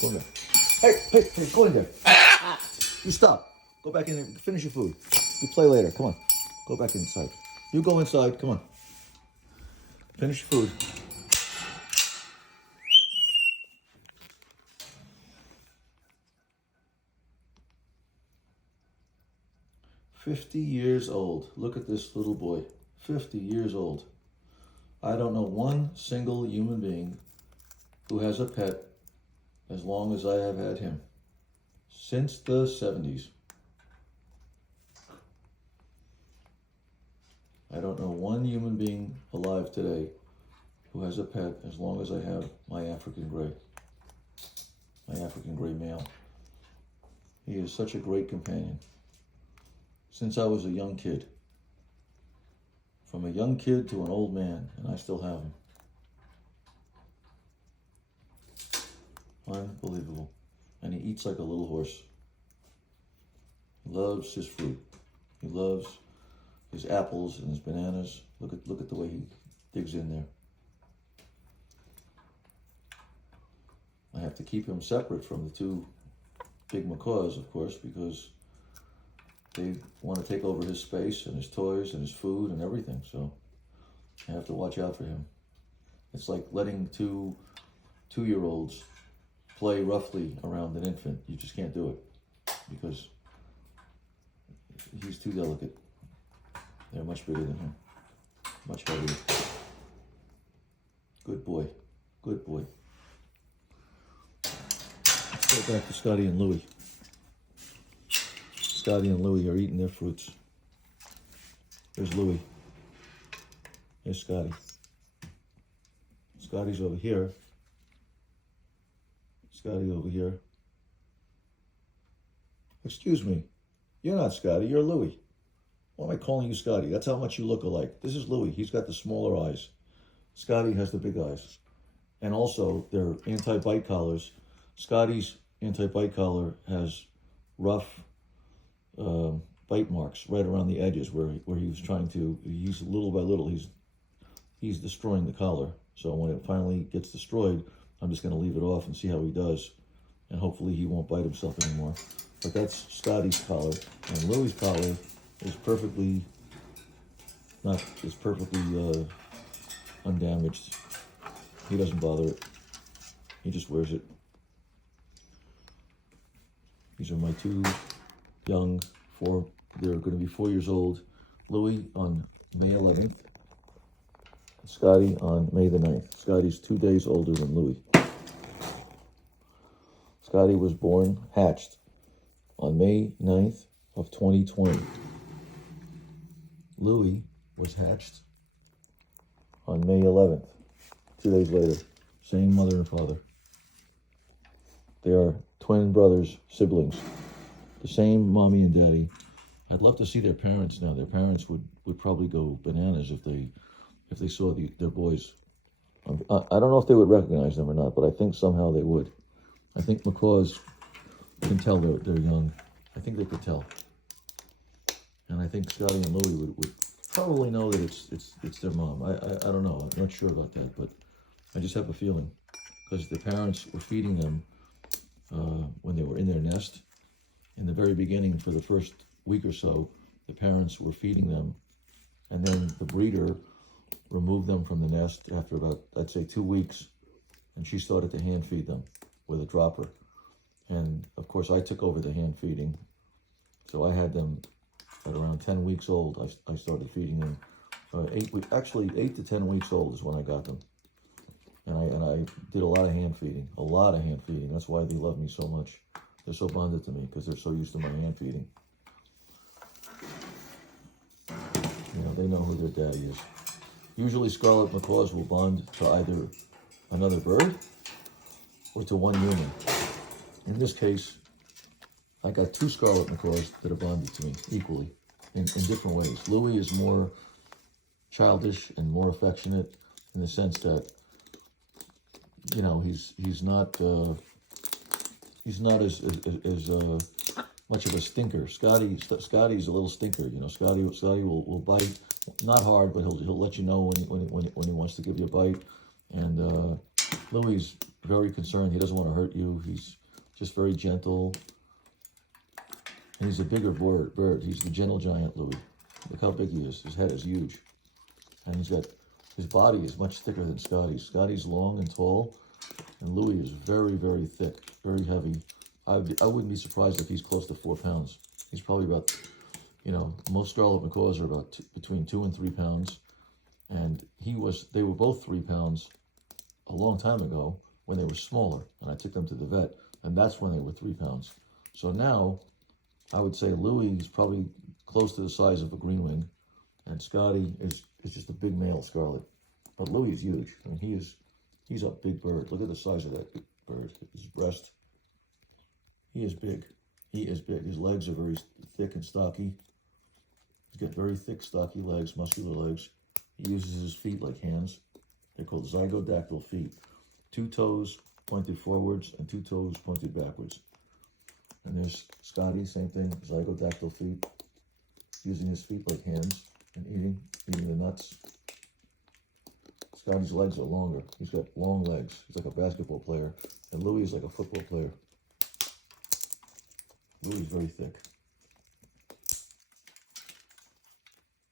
Go in there. Hey, go in there. You stop. Go back in there. Finish your food. You play later. Come on. Go back inside. You go inside. Come on. Finish your food. 50 years old. Look at this little boy. 50 years old. I don't know one single human being who has a pet as long as I have had him. Since the 70s. I don't know one human being alive today who has a pet as long as I have my African gray. My African gray male. He is such a great companion. Since I was a young kid. From a young kid to an old man, and I still have him. Unbelievable. And he eats like a little horse. He loves his fruit. He loves his apples and his bananas. Look at the way he digs in there. I have to keep him separate from the two big macaws, of course, because they want to take over his space and his toys and his food and everything. So I have to watch out for him. It's like letting two-year-olds play roughly around an infant. You just can't do it because he's too delicate. They're much bigger than him. Much heavier. Good boy. Good boy. Let's go back to Scottie and Louie. Scottie and Louie are eating their fruits. There's Louie. There's Scottie. Scottie's over here. Scottie over here. Excuse me. You're not Scottie, you're Louie. Why am I calling you Scottie? That's how much you look alike. This is Louie. He's got the smaller eyes. Scottie has the big eyes. And also, they're anti-bite collars. Scottie's anti-bite collar has rough bite marks right around the edges where he was trying to, he's little by little, he's destroying the collar. So when it finally gets destroyed, I'm just going to leave it off and see how he does. And hopefully he won't bite himself anymore. But that's Scottie's collar. And Louie's collar is perfectly undamaged. He doesn't bother it. He just wears it. These are my two young, they're going to be 4 years old. Louie on May 11th. Scottie on May the 9th. Scottie's 2 days older than Louie. Scottie was hatched on May 9th of 2020. Louie was hatched on May 11th, 2 days later. Same mother and father. They are twin brothers, siblings. The same mommy and daddy. I'd love to see their parents now. Their parents would probably go bananas if they saw their boys. I don't know if they would recognize them or not, but I think somehow they would. I think macaws can tell they're young. I think they could tell. And I think Scottie and Louie would probably know that it's their mom. I don't know. I'm not sure about that, but I just have a feeling. Because the parents were feeding them when they were in their nest. In the very beginning, for the first week or so, the parents were feeding them. And then the breeder removed them from the nest after about, I'd say, 2 weeks. And she started to hand feed them with a dropper. And of course, I took over the hand feeding. So I had them at around 10 weeks old. I started feeding them. 8 to 10 weeks old is when I got them. And I did a lot of hand feeding. That's why they love me so much. They're so bonded to me because they're so used to my hand feeding. You know, they know who their daddy is. Usually scarlet macaws will bond to either another bird or to one human. In this case, I got 2 scarlet macaws that are bonded to me equally in different ways. Louie is more childish and more affectionate in the sense that, you know, he's not as much of a stinker. Scottie's a little stinker. You know, Scottie will bite, not hard, but he'll let you know when he wants to give you a bite. And Louie's very concerned. He doesn't want to hurt you. He's just very gentle. And he's a bigger bird. He's the gentle giant, Louie. Look how big he is. His head is huge. And his body is much thicker than Scottie's. Scottie's long and tall, and Louie is very, very thick, very heavy. I wouldn't be surprised if he's close to 4 pounds. He's probably about, most Scarlet Macaws are about between 2 and 3 pounds. And they were both 3 pounds a long time ago when they were smaller. And I took them to the vet, and that's when they were 3 pounds. So now, I would say Louie is probably close to the size of a green wing, and Scottie is just a big male Scarlet. But Louie is huge. I mean, he's a big bird. Look at the size of that big bird. His breast. He is big. He is big. His legs are very thick and stocky. He's got very thick, stocky legs, muscular legs. He uses his feet like hands. They're called zygodactyl feet. 2 toes pointed forwards and 2 toes pointed backwards. And there's Scottie, same thing, zygodactyl feet, using his feet like hands and eating the nuts. Scottie's legs are longer. He's got long legs. He's like a basketball player. And Louie is like a football player. Louie's very thick.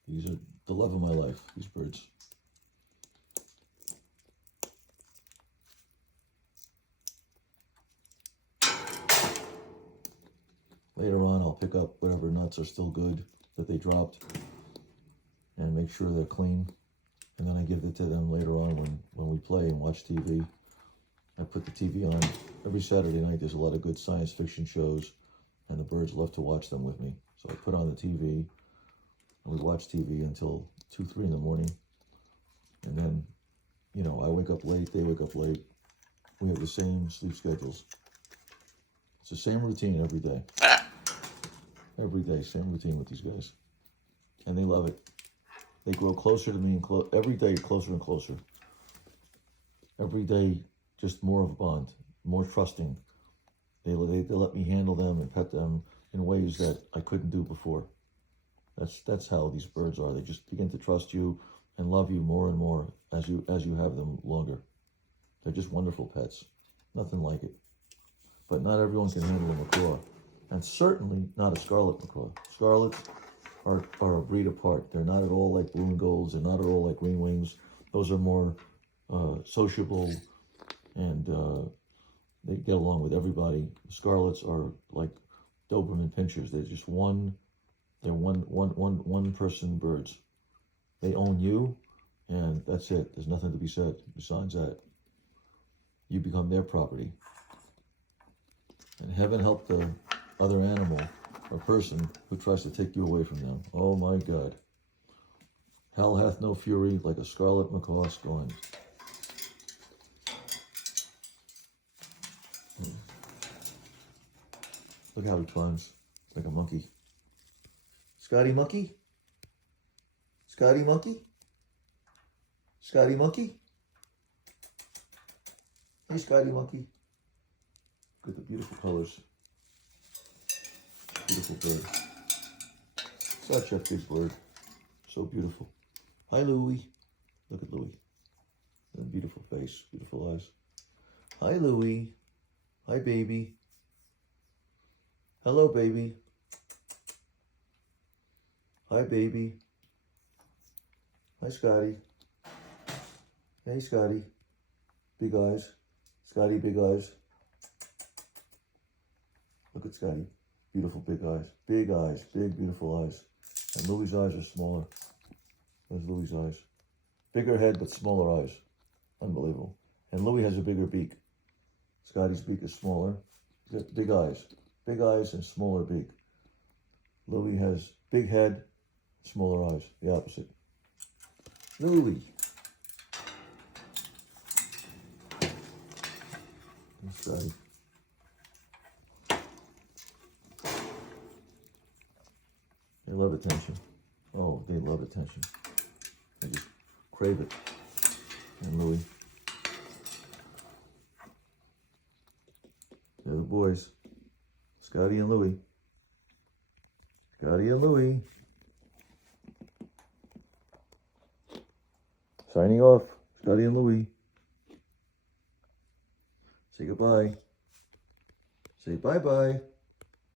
These are the love of my life, these birds. Later on, I'll pick up whatever nuts are still good that they dropped and make sure they're clean. And then I give it to them later on when we play and watch TV. I put the TV on. Every Saturday night, there's a lot of good science fiction shows, and the birds love to watch them with me. So I put on the TV, and we watch TV until 2, 3 in the morning. And then, I wake up late, they wake up late. We have the same sleep schedules. It's the same routine every day. Every day, same routine with these guys. And they love it. They grow closer to me, and every day closer and closer. Every day, just more of a bond, more trusting. They let me handle them and pet them in ways that I couldn't do before. That's how these birds are. They just begin to trust you and love you more and more as you have them longer. They're just wonderful pets. Nothing like it. But not everyone can handle a macaw. And certainly not a scarlet macaw. Scarlets are a breed apart. They're not at all like blue and golds. They're not at all like green wings. Those are more sociable, and they get along with everybody. Scarlets are like Doberman pinchers. They're just one person birds. They own you, and that's it. There's nothing to be said besides that. You become their property. And heaven help the other animal or person who tries to take you away from them. Oh my God. Hell hath no fury like a scarlet macaw scorned. Look how he climbs like a monkey. Scottie monkey? Scottie monkey? Scottie monkey? Hey, Scottie monkey. Look at the beautiful colors. Beautiful bird. Such a big bird. So beautiful. Hi, Louie. Look at Louie. And beautiful face, beautiful eyes. Hi, Louie. Hi, baby. Hello, baby. Hi, baby. Hi, Scottie. Hey, Scottie. Big eyes. Scottie, big eyes. Look at Scottie. Beautiful big eyes. Big eyes. Big, beautiful eyes. And Louie's eyes are smaller. There's Louie's eyes. Bigger head, but smaller eyes. Unbelievable. And Louie has a bigger beak. Scottie's beak is smaller. He's got big eyes. Big eyes and smaller beak. Louie has big head, smaller eyes. The opposite. Louie. And Scottie. They love attention. Oh, they love attention. They just crave it. And Louie. They're the boys. Scottie and Louie. Scottie and Louie. Signing off. Scottie and Louie. Say goodbye. Say bye-bye.